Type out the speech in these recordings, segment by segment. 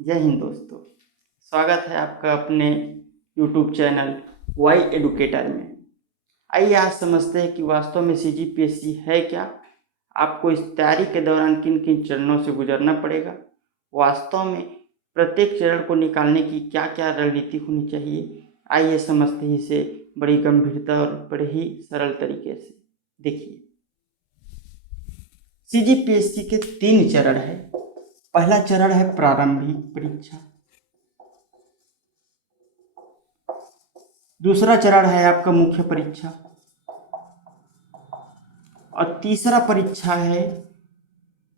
जय हिंद दोस्तों। स्वागत है आपका अपने YouTube चैनल वाई एडुकेटर में। आइए आज समझते हैं कि वास्तव में CGPSC है क्या, आपको इस तैयारी के दौरान किन किन चरणों से गुजरना पड़ेगा, वास्तव में प्रत्येक चरण को निकालने की क्या क्या रणनीति होनी चाहिए। आइए समझते हैं इसे बड़ी गंभीरता और बड़े ही सरल तरीके से। देखिए, CGPSC के 3 चरण है। पहला चरण है प्रारंभिक परीक्षा, दूसरा चरण है आपका मुख्य परीक्षा और तीसरा परीक्षा है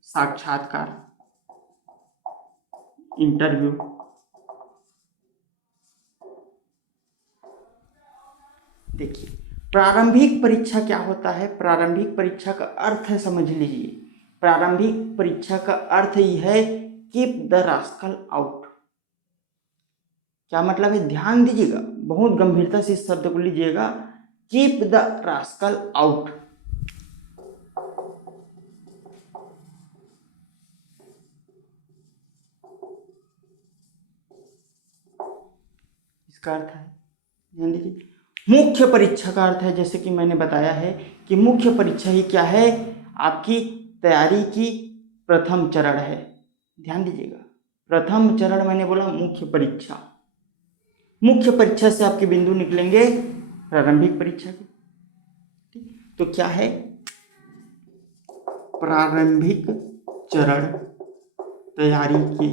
साक्षात्कार, इंटरव्यू। देखिए, प्रारंभिक परीक्षा क्या होता है। प्रारंभिक परीक्षा का अर्थ है, समझ लीजिए, प्रारंभिक परीक्षा का अर्थ ही है कीप द रास्कल आउट। क्या मतलब है, ध्यान दीजिएगा, बहुत गंभीरता से इस शब्द को लीजिएगा। Keep the rascal out. इसका अर्थ है, ध्यान दीजिए, मुख्य परीक्षा का अर्थ है, जैसे कि मैंने बताया है कि मुख्य परीक्षा ही क्या है, आपकी तैयारी की प्रथम चरण है। ध्यान दीजिएगा, प्रथम चरण मैंने बोला मुख्य परीक्षा। मुख्य परीक्षा से आपके बिंदु निकलेंगे प्रारंभिक परीक्षा के। तो क्या है, प्रारंभिक चरण तैयारी की,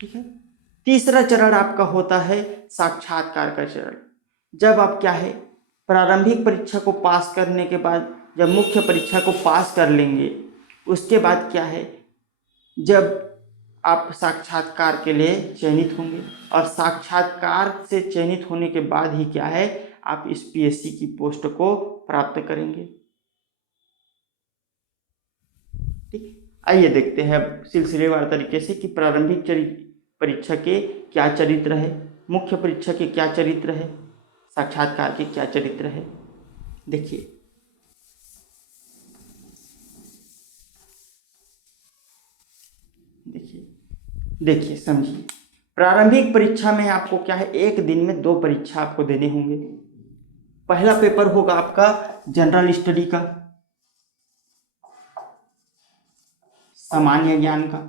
ठीक है। तीसरा चरण आपका होता है साक्षात्कार का चरण। जब आप क्या है, प्रारंभिक परीक्षा को पास करने के बाद जब मुख्य परीक्षा को पास कर लेंगे, उसके बाद क्या है, जब आप साक्षात्कार के लिए चयनित होंगे और साक्षात्कार से चयनित होने के बाद ही क्या है, आप इस PSC की पोस्ट को प्राप्त करेंगे। ठीक, आइए देखते हैं सिलसिलेवार तरीके से कि प्रारंभिक परीक्षा के क्या चरित्र है, मुख्य परीक्षा के क्या चरित्र है, साक्षात्कार के क्या चरित्र है। देखिए, देखिए समझिए, प्रारंभिक परीक्षा में आपको क्या है, एक दिन में 2 परीक्षा आपको देने होंगे। पहला पेपर होगा आपका जनरल स्टडी का, सामान्य ज्ञान का,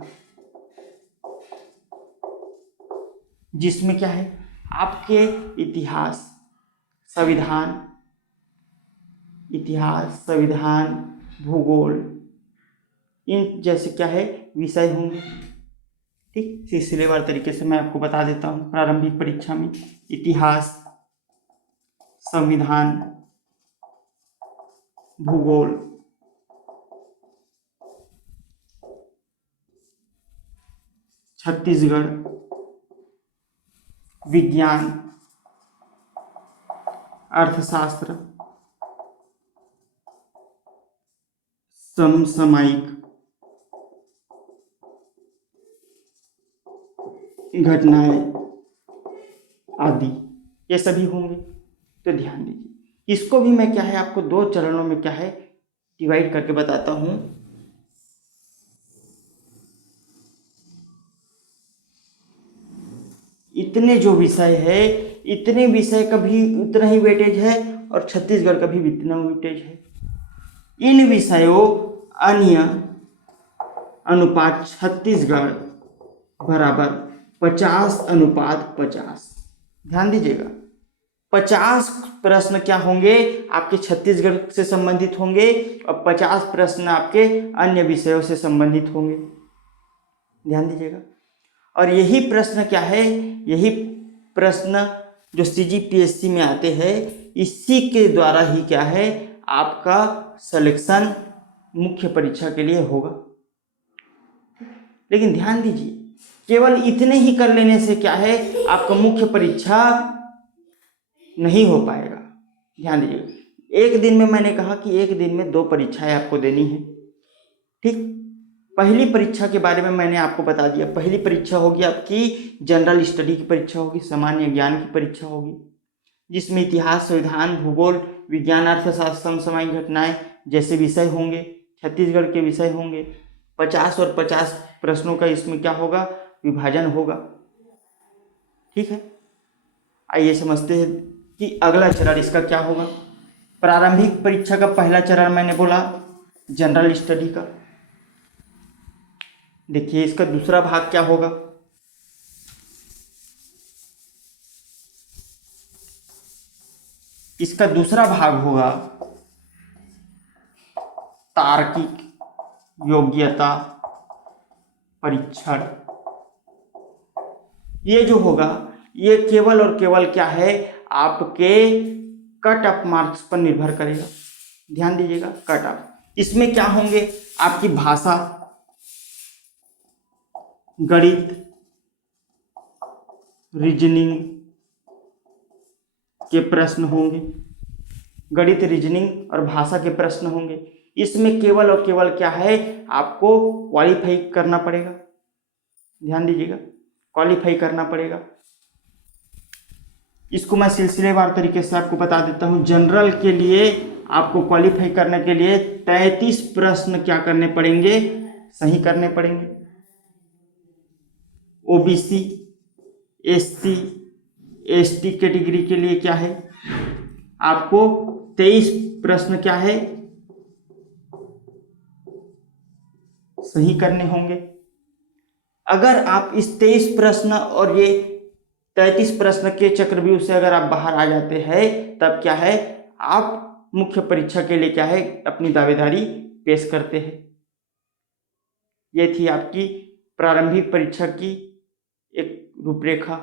जिसमें क्या है, आपके इतिहास, संविधान, भूगोल, इन जैसे क्या है विषय होंगे। ठीक, सिलसिलेवार तरीके से मैं आपको बता देता हूँ। प्रारंभिक परीक्षा में इतिहास, संविधान, भूगोल, छत्तीसगढ़, विज्ञान, अर्थशास्त्र, समसामयिक घटनाएं आदि, ये सभी होंगे। तो ध्यान दीजिए, इसको भी मैं क्या है आपको 2 चरणों में क्या है डिवाइड करके बताता हूँ। इतने जो विषय है, इतने विषय का भी उतना ही वेटेज है और छत्तीसगढ़ का भी इतना वेटेज है। इन विषयों अन्य अनुपात छत्तीसगढ़ बराबर 50:50। ध्यान दीजिएगा, 50 प्रश्न क्या होंगे आपके छत्तीसगढ़ से संबंधित होंगे और 50 प्रश्न आपके अन्य विषयों से संबंधित होंगे। ध्यान दीजिएगा, और यही प्रश्न क्या है, यही प्रश्न जो CGPSC में आते हैं, इसी के द्वारा ही क्या है आपका सिलेक्शन मुख्य परीक्षा के लिए होगा। लेकिन ध्यान दीजिए, केवल इतने ही कर लेने से क्या है आपका मुख्य परीक्षा नहीं हो पाएगा। ध्यान दीजिए, एक दिन में मैंने कहा कि एक दिन में 2 परीक्षाएं आपको देनी है। ठीक, पहली परीक्षा के बारे में मैंने आपको बता दिया। पहली परीक्षा होगी आपकी जनरल स्टडी की परीक्षा होगी, सामान्य ज्ञान की परीक्षा होगी, जिसमें इतिहास, संविधान, भूगोल, विज्ञान, अर्थशास्त्र, समसामयिक घटनाएं जैसे विषय होंगे, छत्तीसगढ़ के विषय होंगे। 50 और 50 प्रश्नों का इसमें क्या होगा, विभाजन होगा। ठीक है, आइए समझते हैं कि अगला चरण इसका क्या होगा। प्रारंभिक परीक्षा का पहला चरण मैंने बोला जनरल स्टडी का। देखिए इसका दूसरा भाग क्या होगा। इसका दूसरा भाग होगा तार्किक योग्यता परीक्षण। ये जो होगा ये केवल और केवल क्या है, आपके कट ऑफ मार्क्स पर निर्भर करेगा। ध्यान दीजिएगा, कट ऑफ। इसमें क्या होंगे, आपकी भाषा, गणित, रीजनिंग के प्रश्न होंगे। गणित, रीजनिंग और भाषा के प्रश्न होंगे। इसमें केवल और केवल क्या है, आपको क्वालिफाई करना पड़ेगा। ध्यान दीजिएगा, क्वालिफाई करना पड़ेगा। इसको मैं सिलसिलेवार तरीके से आपको बता देता हूं। जनरल के लिए आपको क्वालिफाई करने के लिए 33 प्रश्न क्या करने पड़ेंगे, सही करने पड़ेंगे। ओबीसी, एससी, एसटी कैटेगरी के लिए क्या है, आपको 23 प्रश्न क्या है, सही करने होंगे। अगर आप इस 23 प्रश्न और ये 33 प्रश्न के चक्रव्यूह से अगर आप बाहर आ जाते हैं, तब क्या है, आप मुख्य परीक्षा के लिए क्या है, अपनी दावेदारी पेश करते हैं। ये थी आपकी प्रारंभिक परीक्षा की एक रूपरेखा।